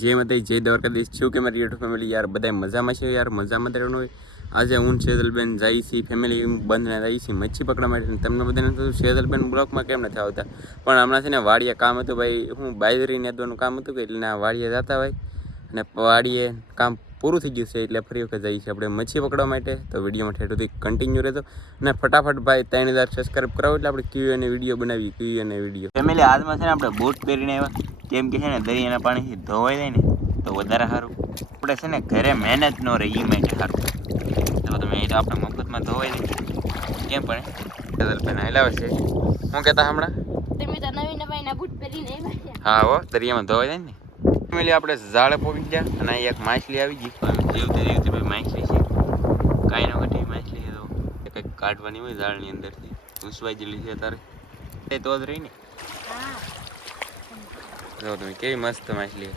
જય માતાજી જય દ્વારકાધીશ છું કે મારી યુટ્યુબ ફેમિલી યાર બધા મજામાં છે યાર મજામાં રહેવાનું હોય. આજે હું સેજલબેન જાય છે ફેમિલી બંધને જાય છે મચ્છી પકડવા માટે. તમને બધાને તો સેજલબેન બ્લોકમાં કેમ નથી આવતા, પણ હમણાં છે ને વાડીએ કામ હતું ભાઈ, હું બાજરી નેદવાનું કામ હતું કે એટલે વાડીએ જતા હોય અને વાડીએ કામ પૂરું થઈ ગયું છે એટલે ફરી વખત જઈએ છીએ આપણે મચ્છી પકડવા માટે. તો વિડીયોમાં ઠેઠ સુધી કન્ટિન્યુ રહેતો અને ફટાફટ ભાઈ 3000 સબસ્ક્રાઈબ કરાવો એટલે આપણે ક્યુ અને વિડીયો બનાવી ક્યુ અને વિડીયો ફેમિલી. આજમાં છે ને આપણે બૂટ પહેરીને આવ્યા કેમ કે છે ને દરિયાના પાણીથી ધોવાઈ જાય ને તો વધારે સારું. આપણે છે ને ઘરે મહેનત ન રહે એ માટે સારું. તો તમે એ તો આપણે મફતમાં ધોવાઈ જાય કેમ પણ સેજલબેન હલાવે છે. શું કહેતા હમણાં તમે તો નવી નવાઈના બૂટ પહેરીને આવ્યા? હા હો, દરિયામાં ધોવાઈ જાય ને. ફેમિલી આપણે ઝાડે પહોંચી ગયા અને અહીં એક માછલી આવી ગઈ. જીવતી જીવતી ભાઈ માછલી છે, કાંઈ ન ઘટી માછલી છે. તો કંઈક કાઢવાની હોય ઝાડની અંદરથી, ઘૂસવાઈ જેલી છે તારે એ તો જ રહી ને. જો તમે કેવી મસ્ત માછલી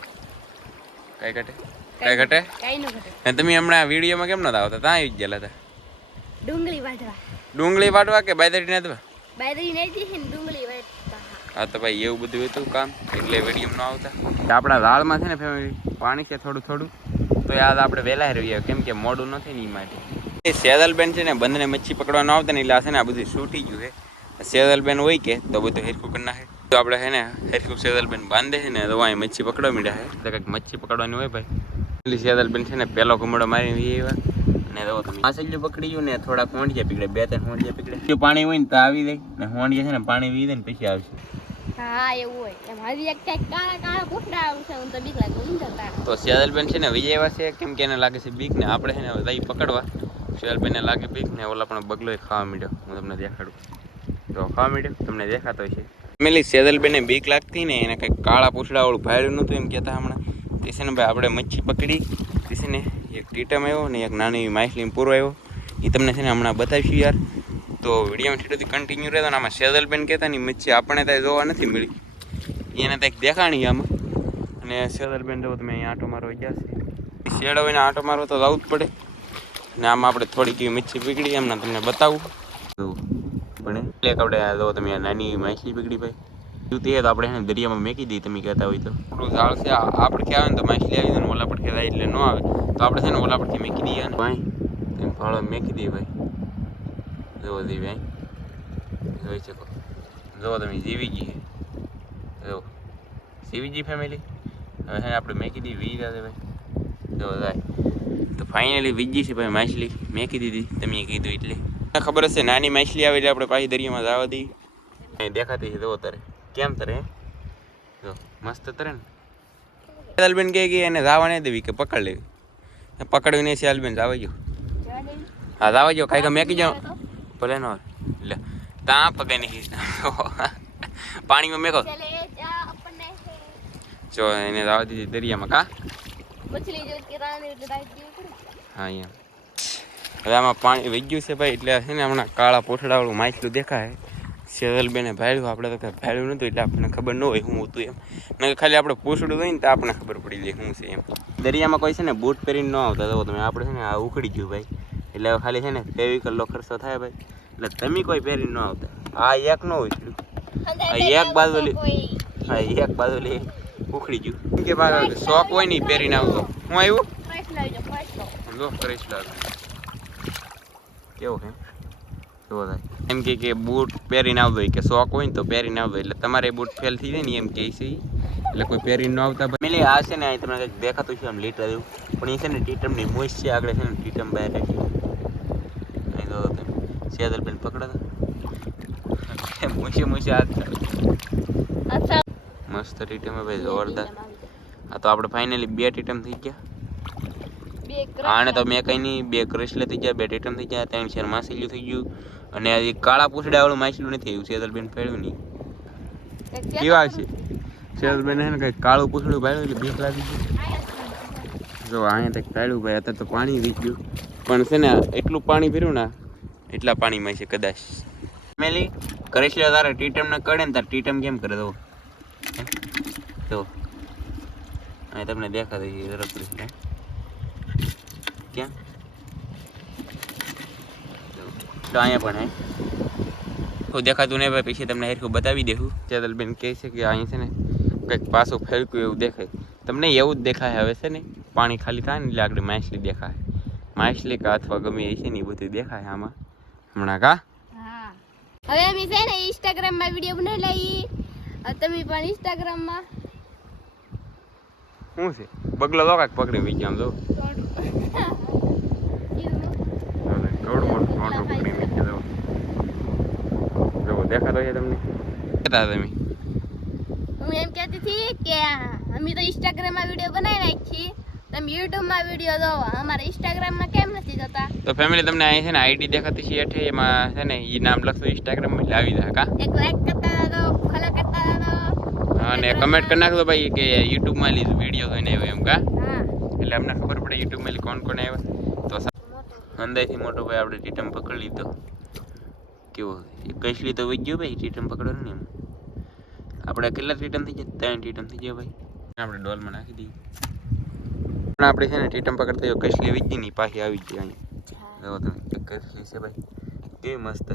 કઈ ઘટે કઈ ઘટે કઈ ન ઘટે. અને તમે હમણાં વિડીયોમાં કેમ નતા આવતા? ત્યાં આવી જ ગયેલા હતા ડુંગળી વાઢવા. ડુંગળી વાટવા કે બાજરી નાદવા? બાજરી નાખી છે ને ડુંગળી વાઢતા. હા તો ભાઈ એવું બધું હતું કામ એટલે વિડીયોમાં ન આવતા. આપણા દાળમાં છે ને ફેમિલી પાણી છે થોડું થોડું, તો યાદ આપણે વહેલા રહીએ કેમ કે મોડું નથી ને એ માટે. એ સેજલબેન છે ને બંધને મચ્છી પકડવા ન આવતા ને એટલે આ છે ને આ બધું છૂટી ગયું છે. સેજલબેન હોય કે તો બધું હેરખું કરી નાખે. તો આપણે છે ને હેરખું સેજલબેન બાંધે છે ને તો અહીં મચ્છી પકડવા મીડા છે એટલે કંઈક મચ્છી પકડવાની હોય ભાઈ. એટલે સેજલબેન છે ને પહેલો ઘુમડો મારી એવા અને તો તમે માછલીઓ પકડી ગયું ને થોડાક હોંડિયા પકડે, 2-3 હોંડિયા પકડે. જો પાણી હોય ને તો આવી જાય ને હોંડિયા છે ને પાણી વી જાય ને પછી આવશે. હા એવું હોય. એમ હજી એક કઈક કાળા કાળા પૂછડા આવશે. હું તો બીક લાગે ઊંઝા તારા. તો સેજલબેન છે ને વિજય એવા છે કેમ કે એને લાગે છે બીક ને આપણે છે ને દહીં પકડવા. સેજલબેનને લાગે બીક ને ઓલા પણ બગલો ખાવા માંડ્યો. હું તમને દેખાડું તો ખાવા માંડ્યો તમને દેખાતો છે. ફેમિલી સેજલબેનને બીક લાગતી ને એને કંઈક કાળા પૂછડા વાળું ભાડ્યું નહોતું એમ કહેતા હમણાં. તે છે ને ભાઈ આપણે મચ્છી પકડી તે છે ને એક ટીટમ આવ્યો ને એક નાની માછલી પૂરો આવ્યો. એ તમને છે ને હમણાં બતાવીશું યાર. તો વિડીયોમાં ઠીકથી કન્ટિન્યુ રહેતો ને આમાં સેજલબેન કહેતા ની મચ્છી આપણને ત્યાં જોવા નથી મળી, એને ત્યાં દેખાણી આમાં. અને સેજલબેન જો તમે અહીંયા આંટો મારવા ગયા છે, શેડો હોય ને આંટો મારવા તો જવું જ પડે ને. આમાં આપણે થોડીક મચ્છી પકડી એમને તમને બતાવું પણ એટલે આપણે જો તમે નાની માછલી પકડી ભાઈ જૂતી તો આપણે એને દરિયામાં મેકી દઈએ તમે કહેતા હોય તો. આપણું ઝાડ છે આ પડખે આવે ને તો માછલી આવી જાય ને ઓલા પડખે જાય એટલે ન આવે તો આપણે છે ને ઓલા પડખે મેકી દઈએ ને ભાઈ તમે ફાળો મેકી દઈએ ભાઈ. જોવો દઈએ ભાઈ જોઈ શકો. જો તમે જીવીજી જો જીવીજી ફેમિલી હવે છે ને આપણે મેકી દઈએ વી જાતે ભાઈ. જો જાય તો ફાઇનલી વીજી છે ભાઈ માછલી મેકી દીધી તમે કીધું એટલે. ખબર હશે નાની માછલી આવે એટલે આપણે પાછી દરિયામાં જવા દઈએ. અહીં દેખાતી છે જો તરે કેમ તરે જો મસ્ત તરે ને. સેજલબેન કહે કે એને જવા નહીં દેવી કે પકડ લેવી. પકડવીને સેજલબેન જવા ગયો. હા જવા ગયો કાંઈ મેકી જાઓ ભલે નો એટલે ત્યાં પગે નહીં પાણીમાં મેકો. જો એને જવા દીધી દરિયામાં કા હા એમ. હવે આમાં પાણી વહી ગયું છે ભાઈ એટલે છે ને હમણાં કાળા પોઠડાવાળું માછલું દેખાય. સેજલબેને ભાડ્યું આપણે તો કંઈ ભાડ્યું નહોતું એટલે આપણને ખબર ન હોય શું હતું એમ. ને ખાલી આપણે પૂછડું હોય ને તો આપણને ખબર પડી જાય શું છે એમ. દરિયામાં કોઈ છે ને બૂટ પહેરીને ન આવતા તો તમે આપણે છે ને આ ઉખડી ગયું ભાઈ એટલે હવે ખાલી છે ને ફેવિકલનો ખર્ચો થાય ભાઈ એટલે તમે કોઈ પહેરીને ન આવતા. આ એક ન ઉછળ્યું એક બાજુ હા એક બાજુ લે ઉખડી ગયું કે ભાઈ શોખ હોય ને પહેરીને આવતો. હું આવ્યું જો કરીશ કેવું છે જો થાય એમ કે બૂટ પહેરીને આવતો હોય કે શોખ હોય ને તો પહેરીને આવતો એટલે તમારે બૂટ ફેલ થઈ જાય ને એમ કહે છે એટલે કોઈ પહેરીને ન આવતા. ફેમિલી આ છે ને અહીં તમને કંઈક દેખાતું છે આમ લીટર જેવું પણ એ છે ને ટીટમની મોજ છે આગળ છે ને ટીટમ બહાર રાખી અહીં તો તમે સેજલબેન પકડો તો મૂછી હાથ મસ્ત ટીટમ ભાઈ જોરદાર. હા તો આપણે ફાઇનલી 2 ટીટમ થઈ ગયા. આને તો મેં કંઈ નહીં 2 ક્રેસલે થઈ ગયા, 2 ટીટમ થઈ ગયા, 3-4 માછલીઓ થઈ ગયું અને આ કાળા પૂછડા વાળું માછલું નથી આવ્યું. સેજલબેન ફેળ્યું નહીં કેવા આવશે. સેજલબેન છે ને કંઈક કાળું પૂછડું ભાડ્યું એટલે બીક લાગી ગયું. જો અહીંયા કંઈક ભાડ્યું ભાઈ અત્યારે તો પાણી વી ગયું પણ છે ને એટલું પાણી ભર્યું ને એટલા પાણીમાં છે કદાચ. ફેમિલી ક્રેસલે તારે ટીટમ ને કડે ને તારે ટીટમ કેમ કરે તો જો અહીં તમને દેખાતી છે ઝડપથી ક્યાં તો અહીંયા પણ હે દેખાતું નહીં ભાઈ પછી તમને હેરખું બતાવી દેવું. સેજલબેન કહે છે કે અહીં છે ને કંઈક પાછું ફેરક્યું એવું દેખાય તમને એવું જ દેખાય હવે છે ને પાણી ખાલી થાય ને એટલે આગળ માછલી દેખાય માછલી કા અથવા ગમે એ છે ને એ બધું દેખાય આમાં હમણાં કા હા હવે અમે છે ને ઇન્સ્ટાગ્રામ માં વિડિયો બનાવી લઈએ તમે પણ ઇન્સ્ટાગ્રામ માં શું છે બગલો તો કાંઈક પકડી વી આમ જો કવડું મોટું ટોંટું પકડી વી જો દેખાતો છે તમને કેતા તમે હું એમ કહેતી હતી કે અમે તો ઇન્સ્ટાગ્રામ માં વિડિયો બનાવી નાખી તમે યુટ્યુબ માં વિડિયો જોવો અમારે ઇન્સ્ટાગ્રામ માં કેમ નથી જોતા તો ફેમિલી તમને અહીં છે ને આઈડી દેખાતી છે એટલે એમાં છે ને એ નામ લખશું ઇન્સ્ટાગ્રામ માં એટલે આવી જાય કા એક લાઈક કરતા દો ફોલો કરતા દો અને કમેન્ટ કરી નાખજો ભાઈ કે યુટ્યુબ માં લીધું વિડિયો જોઈને આવ્યો એમ કા હા એટલે અમને ખબર પડે યુટ્યુબ માં કોણ કોણ આવ્યા તો અંદાજથી મોટો ભાઈ આપણે ટીટમ પકડી લીધો કેવો કઈશલી તો વહી ગયો ભાઈ ટીટમ પકડવાનું ને એમ આપણે કેટલા ટીટમ થઈ જાય 3 ટીટમ થઈ ગયા ભાઈ આપણે ડોલમાં નાખી દઈએ પણ આપણે છે ને ટીટમ પકડતા હોય કઈશલી વહી ગઈ ને પાછી આવી ગઈ અહીંયા જો તમે કઈશલી છે ભાઈ કેવી મસ્ત હે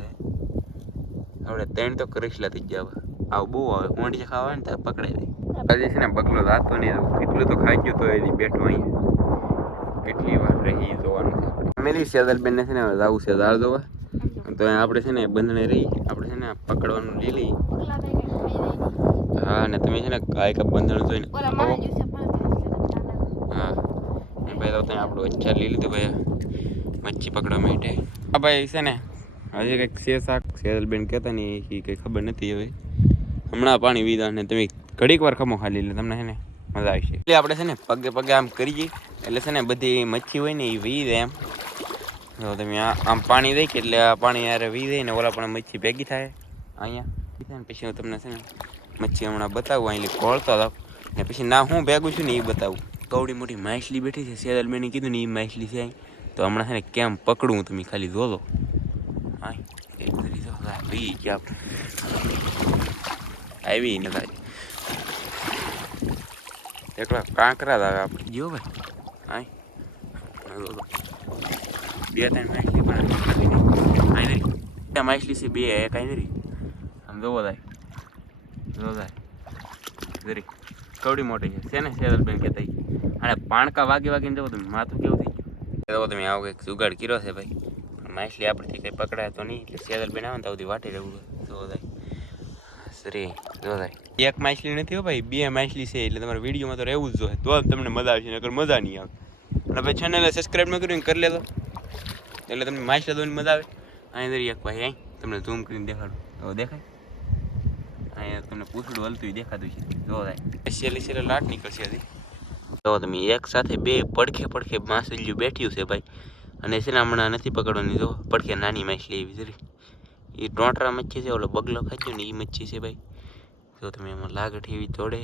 આપણે 3 તો કઈશલા થઈ ગયા આવ બહુ આવે ઊંડી ખાવા ને ત્યારે પકડાઈ જાય હજી છે ને બગલો રાતો નહીં કેટલું તો ખાઈ ગયું તો એની બેઠો અહીંયા કેટલી વાર રહી જોવાનું છે આપણે મેરી સેદલબેન ને છે ને જાવું છે દાળ જોવા તો આપણે છે ને બંધણે રહી આપણે છે ને પકડવાનું લઈ લઈએ હા ને તમે છે ને ગાય કા બંધણ જોઈને હા એ ભાઈ તો ત્યાં આપણું અચ્છા લઈ લીધું ભાઈ મચ્છી પકડવા માટે હા ભાઈ છે ને હજી કંઈક છે શાક સેદલબેન કહેતા ને એ કંઈ ખબર નથી હવે હમણાં પાણી વીધા ને તમે ઘડીક વાર ખમો ખાલી એટલે તમને છે ને મજા આવશે એટલે આપણે છે ને પગે પગે આમ કરીએ એટલે છે ને બધી મચ્છી હોય ને એ વી દે એમ જો તમે આમ પાણી દઈ કે એટલે આ પાણી યાર વી દઈ ને ઓલા પણ મચ્છી ભેગી થાય અહીંયા ને પછી હું તમને છે ને મચ્છી હમણાં બતાવું અહીં ખોળતો હતો ને પછી ના હું ભેગું છું ને એ બતાવું કવડી મોટી માછલી બેઠી છે સેદલબેને કીધું ને એ માછલી છે અહીં તો હમણાં છે ને કેમ પકડું તમે ખાલી જોલો હા ભાઈ ક્યાં આવી ને ભાઈ એકલા કાંકરા જ આવે આપણે જો ભાઈ હા 2-3 માછલી પણ માછલી છે 2 એક આવી આમ જોવો થાય જરી કવડી મોટી છે ને સેદલબેન કહેતા અને પાણકા વાગીને જવો તમે માથું કેવું થઈ ગયું તમે આવો કંઈક જુગાડ કર્યો છે ભાઈ માછલી આપણથી કંઈ પકડાય તો નહીં એટલે સેદલબેન આવે ને તો વાટી રહેવું જોવો થાય સરી જો થાય એક માછલી નથી હો ભાઈ 2 માછલી છે એટલે તમારે વિડીયોમાં તો રહેવું જ જોઈએ તો જ તમને મજા આવશે નકર મજા નહીં આવે અને ભાઈ ચેનલને સબસ્ક્રાઈબ ન કર્યું કરી લેજો એટલે તમને માછલી જોવાની મજા આવે અહીં દરી એક ભાઈ અહીં તમને ઝૂમ કરીને દેખાડું તો દેખાય અહીંયા તમને પૂછડું હલતું દેખાતું છે જો થાય છેલ્લે લાટ નીકળશે હજી જો તમે એક સાથે 2 પડખે માછલીઓ બેઠ્યું છે ભાઈ અને છે ને હમણાં નથી પકડવાની જો પડખે નાની માછલી એવી જરી એ ટોંટરા મચ્છી છે ઓલો બગલો ખાઈ ને એ મચ્છી છે ભાઈ જો તમે એમાં લાગઠ એવી જોડે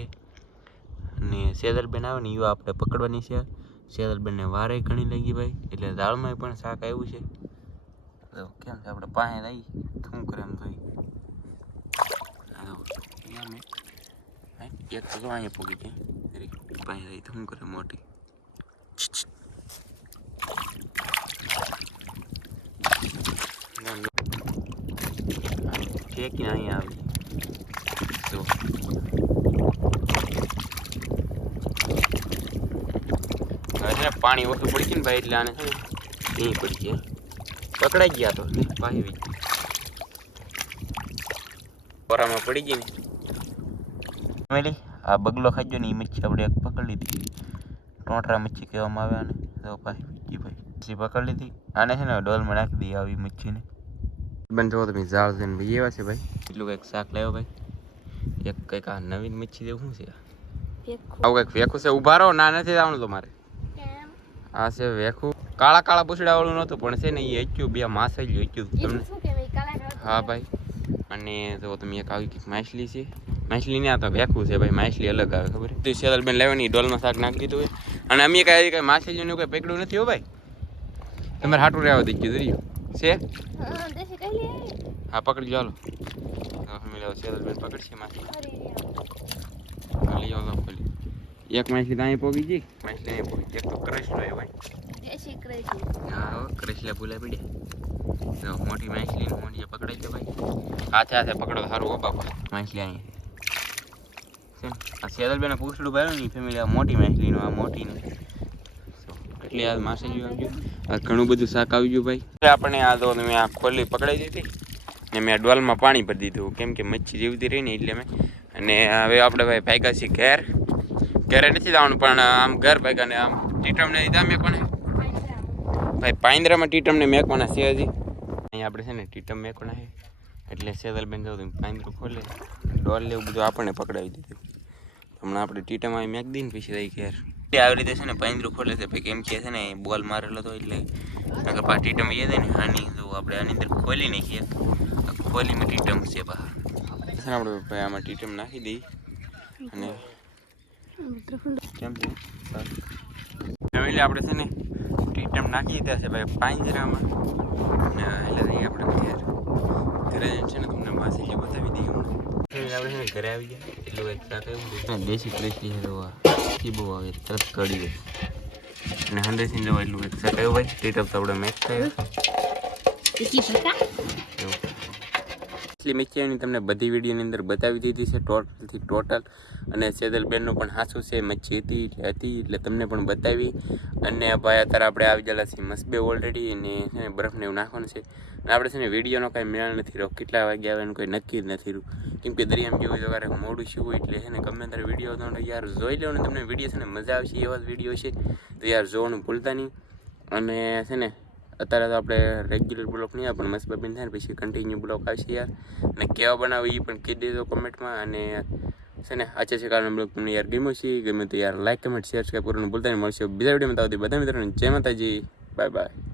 અને સેદલબેન આવે ને એ આપણે પકડવાની છે સેદલબેનને વારે ઘણી લાગી ભાઈ એટલે દાળમાં પણ શાક આવ્યું છે તો કેમ છે આપણે પાસે આવી શું કરે એમ ભાઈ એક તો અહીંયા પૂગી છે પાસે આવી શું કરે મોટી ફેંકીને અહીંયા આવી જો હવે છે ને પાણી ઓછું પડી છે ને ભાઈ એટલે આને છે ને નહીં પડી છે પકડાઈ ગયા તો પાછી વી પોરામાં પડી ગઈ ને ફેમિલી આ બગલો ખાઈ ગયો ને એ મચ્છી આપણે એક પકડી લીધી ટોંટરા મચ્છી કહેવામાં આવે આને તો પાછી વીજી ભાઈ પછી પકડી લીધી આને છે ને ડોલમાં નાખી દઈએ આવી મચ્છીને બંધ જો તમે ઝાડ છે ને ભાઈ એવા છે ભાઈ એટલું કંઈક શાક લાવ્યો ભાઈ એક કંઈક આ નવીન મચ્છી જેવું શું છે આવું કંઈક વેખું છે ઉભા રહો ના નથી આવવાનું તમારે આ છે વેખું કાળા પૂછડા વાળું નહોતું પણ છે ને એ હચ્યું 2 માસ જ હચ્યું તમને હા ભાઈ અને જો તમે એક આવી કંઈક માછલી છે માછલી ને આ તો વેખું છે ભાઈ માછલી અલગ આવે ખબર છે સેદલબેન લેવાની ડોલમાં શાક નાખી દીધું હોય અને અમે કાંઈ માછલીનું કંઈ પકડ્યું નથી હો ભાઈ તમારે હાટું રહેવા દીધું દરિયો છે હા પકડી ચાલો સેદલબેન પકડશે માછલી લઈ જાઓ ખોલી એક માછલી તો અહીં પોગી ગઈ માછલી અહીં પોગી એક તો કરેશલો એ ભાઈ હા કરેશલા ભૂલા પડ્યા મોટી માછલી મોટી પકડાઈ ગયો ભાઈ હાથે પકડો સારું હો બાપા માછલી અહીં આ સેદલબેને પૂછડું ભાઈ ને ફેમિલી આ મોટી માછલીનું આ મોટી ને એટલે આ માછલી આવી ગયું આ ઘણું બધું શાક આવી ગયું ભાઈ. આપણે આ તો મેં આ ખોલી પકડાઈ દીધી ને મેં ડોલમાં પાણી ભરી દીધું કેમ કે મચ્છી જેવતી રહી ને એટલે મેં. અને હવે આપણે ભાઈ ભાગ્યા છીએ ઘરે નથી જવાનું પણ આમ ઘર ભાગ્યા ને આમ ટીટમને દીધા મેકવાના ભાઈ પાંદરામાં ટીટમને મેકવાના છે હજી. અહીંયા આપણે છે ને ટીટમ મેકવાના છે એટલે સેદલબેન જવું પાંદરું ખોલે ડોલ લેવું બધું આપણને પકડાવી દીધું. હમણાં આપણે ટીટમ આવી મેક દઈને પછી રહી ઘેર આવી રીતે છે ને પાંદરું ખોલે છે ભાઈ કેમ કે છે ને બોલ મારેલો હતો એટલે નકર પા ટીટમ એ દે ને આની તો આપણે આની અંદર ખોલી નાખીએ ખોલીમાં ટીટમ છે બહાર આપણે ભાઈ આમાં ટીટમ નાખી દઈએ અને કેમ છે ફેમિલી આપણે છે ને ટીટમ નાખી દીધા છે ભાઈ પાંજરામાં એટલે આપણે ઘરે છે ને તમને માછલી બતાવી દઈએ હમણાં આપણે છે ને ઘરે આવી ગયા એટલું એક શાક એવું દેશી પ્લેસની છે તો બહુ આવે તરત કડી દે અને હંડ્રેડથી જવા એટલું એક શાક આવ્યું ભાઈ ટીટમ તો આપણે મેચ થયો મચ્છીની તમને બધી વિડીયોની અંદર બતાવી દીધી છે ટોટલ અને સેદલબેનનું પણ હાસું છે મચ્છી હતી એટલે તમને પણ બતાવી. અને ભાઈ અત્યારે આપણે આવી ગયેલા છીએ મસ્બે ઓલરેડી અને છે ને બરફને એવું નાખવાનું છે અને આપણે છે ને વિડીયોનો કાંઈ મેળ નથી રહ્યો કેટલા વાગે આવે એનું કોઈ નક્કી જ નથી રહ્યું કેમ કે દરિયામાં જેવું તો ક્યારેક મોડું શું હોય એટલે છે ને ગમે ત્યારે વિડીયો તો યાર જોઈ લો ને તમને વિડીયો છે ને મજા આવશે એવા જ વિડીયો છે તો યાર જોવાનું ભૂલતા નહીં. અને છે ને અત્યારે તો આપણે રેગ્યુલર બ્લોક નહીં આવે પણ મસ્ત બેન થાય ને પછી કન્ટિન્યુ બ્લોક આવશે યાર અને કેવા બનાવે એ પણ કહી દેજો કમેન્ટમાં. અને છે ને આચે છે કારણ બ્લોગ તમને યાર ગમ્યો છે ગમે તો યાર લાઈક કમેન્ટ શેર સબસ્ક્રાઈબ કરવાનું ભૂલતા નહીં. મળશે બીજા વિડીયોમાં તો બધા મિત્રોને જય માતાજી બાય બાય.